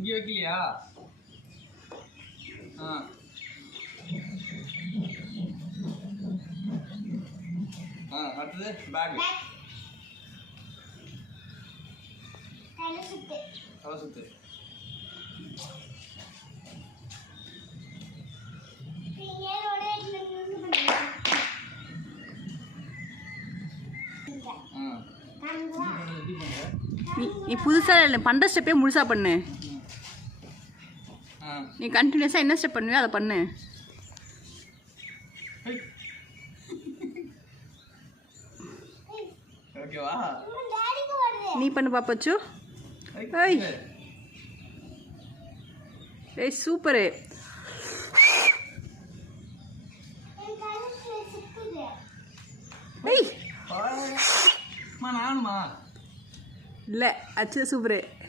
இங்கே வைக்கலையா? அடுத்தது பேக். தலை சுத்து. நீ புதுசாக பண்ணுற ஸ்டெப்பே முழுசா பண்ணு. நீ கண்டினியூஸாக என்ன ஸ்டெப் பண்ணுவியோ அதை பண்ணு. ஓகேவா? நீ பண்ணு பாப்பாச்சு. ஏய் ஏய் சூப்பரு. ஏய் நானுமா இல்லை அச்சு சூப்பரு.